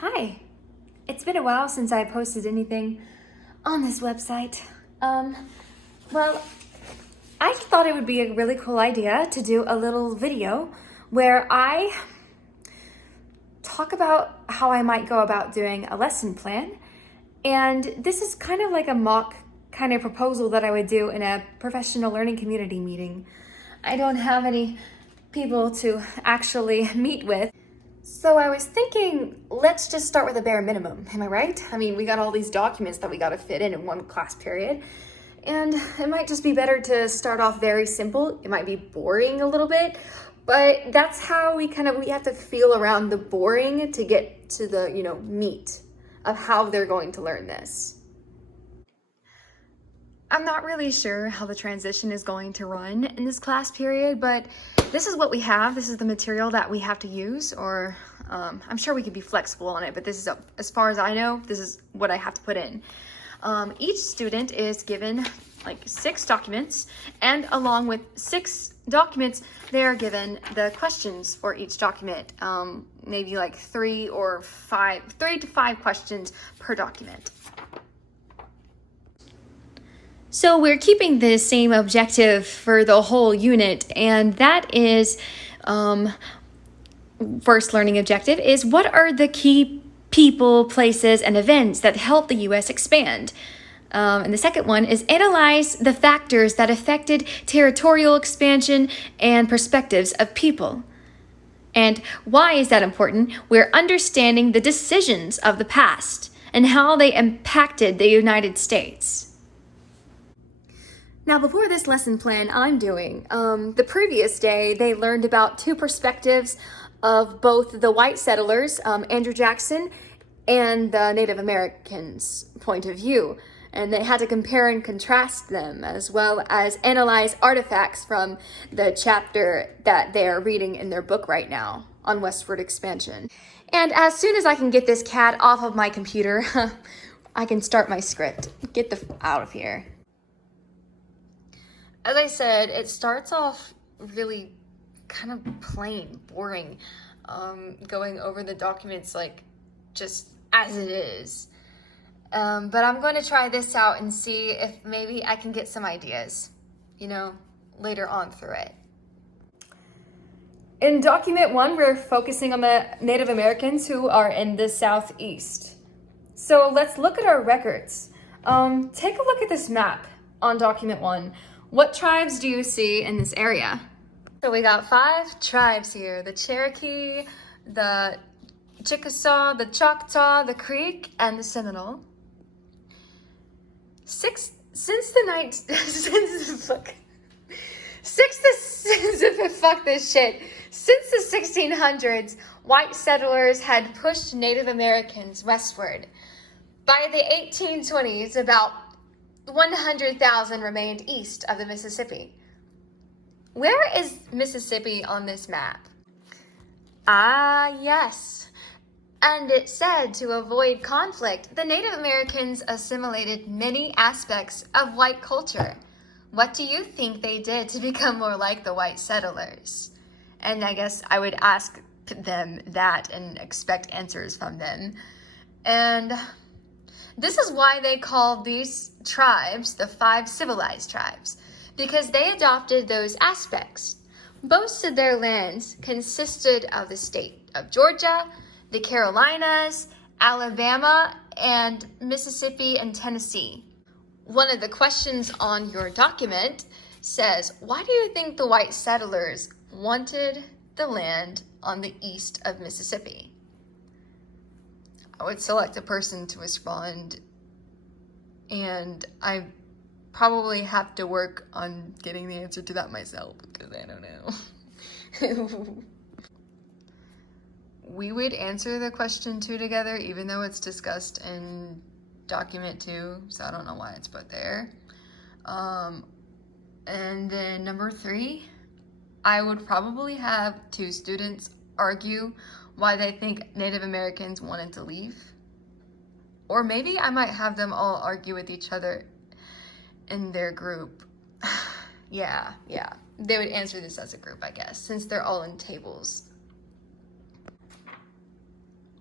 Hi, it's been a while since I posted anything on this website. Well, I thought it would be a really cool idea to do a little video where I talk about how I might go about doing a lesson plan. And this is kind of like a mock kind of proposal that I would do in a professional learning community meeting. I don't have any people to actually meet with. So I was thinking, let's just start with a bare minimum. Am I right? I mean, we got all these documents that we got to fit in one class period. And it might just be better to start off very simple. It might be boring a little bit, but that's how we have to feel around the boring to get to the, meat of how they're going to learn this. I'm not really sure how the transition is going to run in this class period, but this is what we have. This is the material that we have to use, or I'm sure we could be flexible on it, but this is, as far as I know, this is what I have to put in. Each student is given like 6 documents, and along with 6 documents, they are given the questions for each document, maybe like 3 to 5 questions per document. So we're keeping the same objective for the whole unit, and that is, first learning objective is, what are the key people, places, and events that help the U.S. expand? And the second one is, analyze the factors that affected territorial expansion and perspectives of people. And why is that important? We're understanding the decisions of the past and how they impacted the United States. Now, before this lesson plan I'm doing, the previous day, they learned about 2 perspectives of both the white settlers, Andrew Jackson, and the Native Americans' point of view. And they had to compare and contrast them, as well as analyze artifacts from the chapter that they're reading in their book right now on westward expansion. And as soon as I can get this cat off of my computer, I can start my script. Get out of here. As I said, it starts off really kind of plain, boring, going over the documents like just as it is. But I'm going to try this out and see if maybe I can get some ideas, later on through it. In document 1, we're focusing on the Native Americans who are in the Southeast. So let's look at our records. Take a look at this map on document 1. What tribes do you see in this area? So we got 5 tribes here: the Cherokee, the Chickasaw, the Choctaw, the Creek, and the Seminole. Since the 1600s, white settlers had pushed Native Americans westward. By the 1820s, about 100,000 remained east of the Mississippi. Where is Mississippi on this map? Ah, yes. And it said to avoid conflict, the Native Americans assimilated many aspects of white culture. What do you think they did to become more like the white settlers? And I guess I would ask them that and expect answers from them. And this is why they called these tribes the 5 civilized tribes, because they adopted those aspects. Most of their lands consisted of the state of Georgia, the Carolinas, Alabama, and Mississippi and Tennessee. One of the questions on your document says, why do you think the white settlers wanted the land on the east of Mississippi? I would select a person to respond, and I probably have to work on getting the answer to that myself, because I don't know. We would answer the question 2 together, even though it's discussed in document 2, so I don't know why it's put there. And then number 3, I would probably have 2 students argue why they think Native Americans wanted to leave. Or maybe I might have them all argue with each other in their group. Yeah. They would answer this as a group, I guess, since they're all in tables.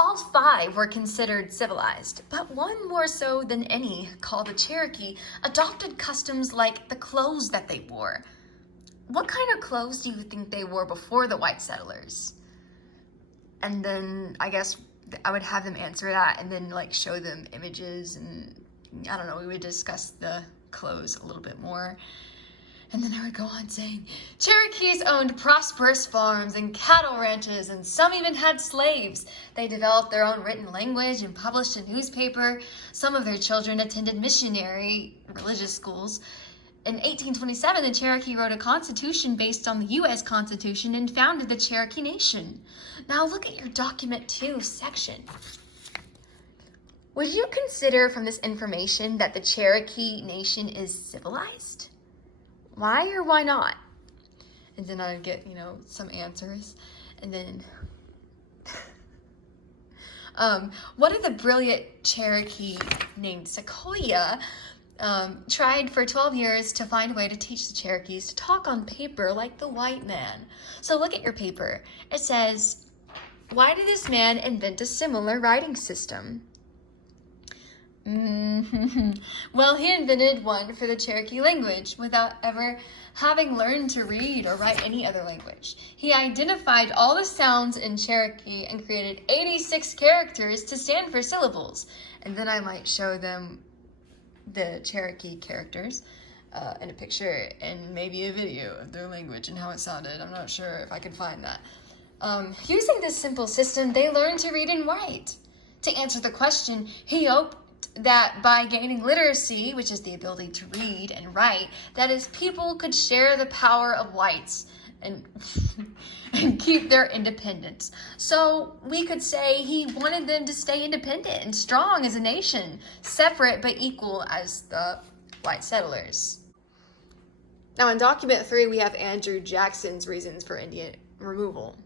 All 5 were considered civilized, but one more so than any, called the Cherokee, adopted customs like the clothes that they wore. What kind of clothes do you think they wore before the white settlers? And then I guess I would have them answer that and then like show them images, and I don't know, we would discuss the clothes a little bit more. And then I would go on saying, Cherokees owned prosperous farms and cattle ranches, and some even had slaves. They developed their own written language and published a newspaper. Some of their children attended missionary religious schools. In 1827, the Cherokee wrote a constitution based on the U.S. Constitution and founded the Cherokee Nation. Now look at your Document 2 section. Would you consider from this information that the Cherokee Nation is civilized? Why or why not? And then I'd get, some answers. And then, one of the brilliant Cherokee named Sequoia tried for 12 years to find a way to teach the Cherokees to talk on paper like the white man. So look at your paper. It says, why did this man invent a similar writing system? Well, he invented one for the Cherokee language without ever having learned to read or write any other language. He identified all the sounds in Cherokee and created 86 characters to stand for syllables. And then I might show them the Cherokee characters in a picture and maybe a video of their language and how it sounded. I'm not sure if I can find that. Using this simple system, they learned to read and write. To answer the question, he hoped that by gaining literacy, which is the ability to read and write, that his people could share the power of whites and and keep their independence. So we could say he wanted them to stay independent and strong as a nation, separate but equal as the white settlers. Now in Document 3, we have Andrew Jackson's reasons for Indian removal.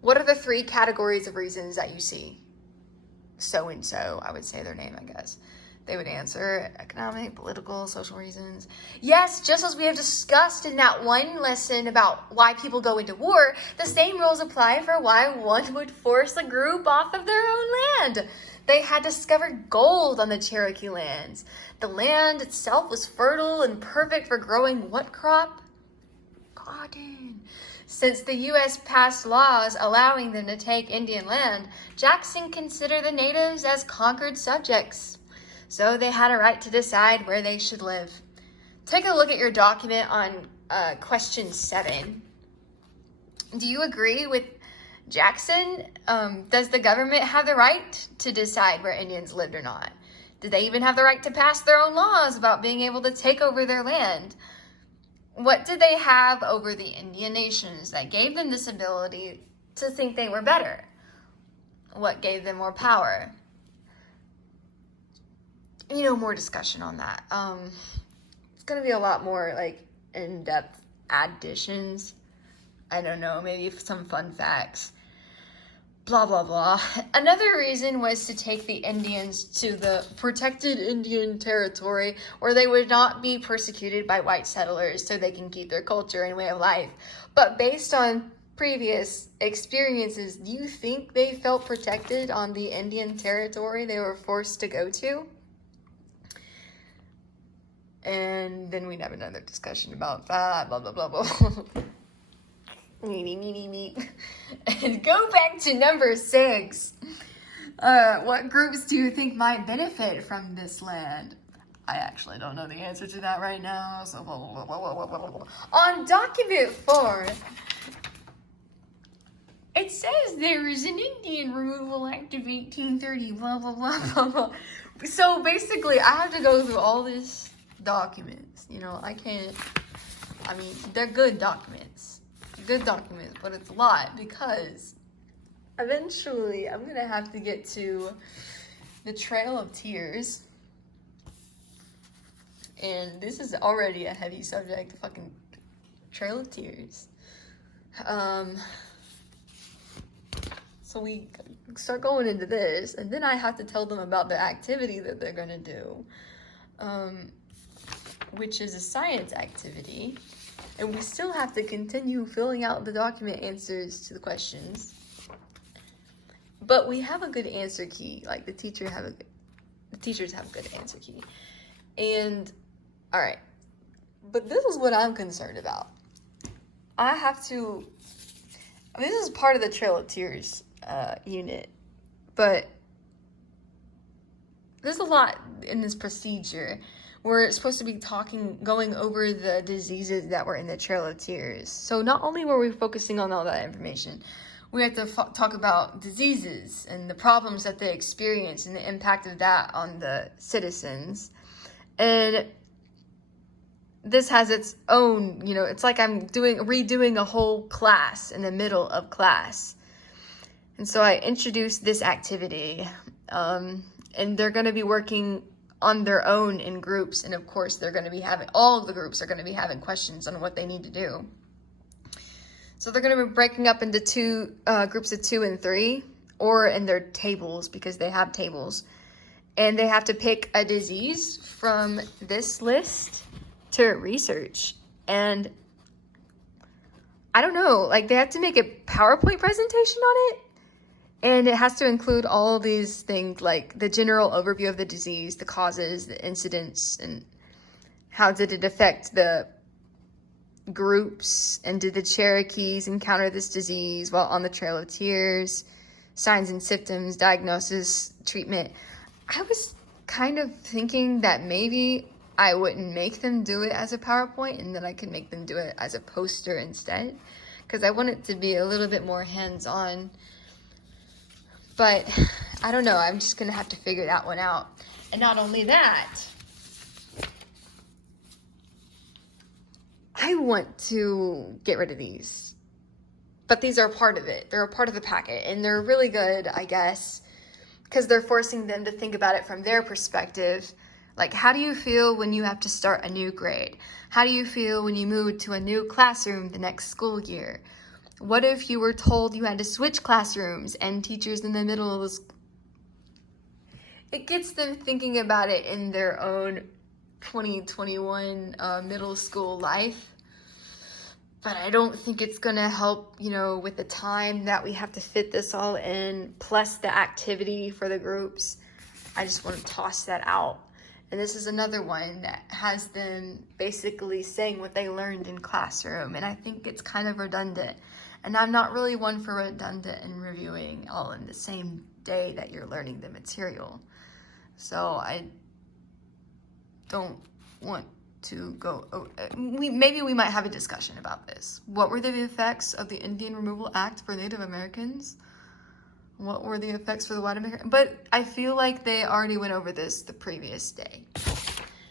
What are the 3 categories of reasons that you see? So-and-so, I would say their name, I guess. They would answer economic, political, social reasons. Yes, just as we have discussed in that one lesson about why people go into war, the same rules apply for why one would force a group off of their own land. They had discovered gold on the Cherokee lands. The land itself was fertile and perfect for growing what crop? Cotton. Since the U.S. passed laws allowing them to take Indian land, Jackson considered the natives as conquered subjects. So they had a right to decide where they should live. Take a look at your document on question 7. Do you agree with Jackson? Does the government have the right to decide where Indians lived or not? Did they even have the right to pass their own laws about being able to take over their land? What did they have over the Indian nations that gave them this ability to think they were better? What gave them more power? More discussion on that. It's going to be a lot more in-depth additions. I don't know, maybe some fun facts. Blah, blah, blah. Another reason was to take the Indians to the protected Indian territory where they would not be persecuted by white settlers so they can keep their culture and way of life. But based on previous experiences, do you think they felt protected on the Indian territory they were forced to go to? And then we'd have another discussion about that, blah, blah, blah, blah. And go back to number 6. What groups do you think might benefit from this land? I actually don't know the answer to that right now. So blah, blah, blah, blah, blah, blah. On document 4, it says there is an Indian Removal Act of 1830, blah, blah, blah, blah, blah. So basically, I have to go through all these documents. They're good documents. But it's a lot because eventually I'm gonna have to get to the Trail of Tears, and this is already a heavy subject, the fucking Trail of Tears. So we start going into this, and then I have to tell them about the activity that they're gonna do, which is a science activity. And we still have to continue filling out the document answers to the questions. But we have a good answer key. Like the teachers have a good answer key. And all right. But this is what I'm concerned about. This is part of the Trail of Tears unit, but there's a lot in this procedure. We're supposed to be going over the diseases that were in the Trail of Tears. So not only were we focusing on all that information, we had to talk about diseases and the problems that they experience and the impact of that on the citizens. And this has its own, it's like I'm redoing a whole class in the middle of class. And so I introduced this activity, and they're going to be working on their own in groups. And of course, all of the groups are going to be having questions on what they need to do. So they're going to be breaking up into groups of 2 and 3, or in their tables, because they have tables. And they have to pick a disease from this list to research. And I don't know, like they have to make a PowerPoint presentation on it. And it has to include all these things, like the general overview of the disease, the causes, the incidents, and how did it affect the groups, and did the Cherokees encounter this disease while on the Trail of Tears, signs and symptoms, diagnosis, treatment. I was kind of thinking that maybe I wouldn't make them do it as a PowerPoint, and then I could make them do it as a poster instead, because I want it to be a little bit more hands-on. But I don't know, I'm just going to have to figure that one out. And not only that, I want to get rid of these. But these are part of it. They're a part of the packet, and they're really good, I guess, because they're forcing them to think about it from their perspective. Like, how do you feel when you have to start a new grade? How do you feel when you move to a new classroom the next school year? What if you were told you had to switch classrooms and teachers in the middle of the school? It gets them thinking about it in their own 2021 middle school life. But I don't think it's going to help, with the time that we have to fit this all in, plus the activity for the groups. I just want to toss that out. And this is another one that has them basically saying what they learned in classroom. And I think it's kind of redundant. And I'm not really one for redundant and reviewing all in the same day that you're learning the material. So I don't want to go. Maybe we might have a discussion about this. What were the effects of the Indian Removal Act for Native Americans? What were the effects for the white American? But I feel like they already went over this the previous day.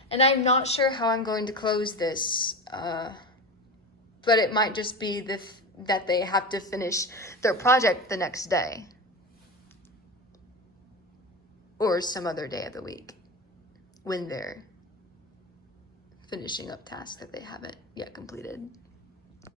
And I'm not sure how I'm going to close this. But it might just be that they have to finish their project the next day. Or some other day of the week when they're finishing up tasks that they haven't yet completed.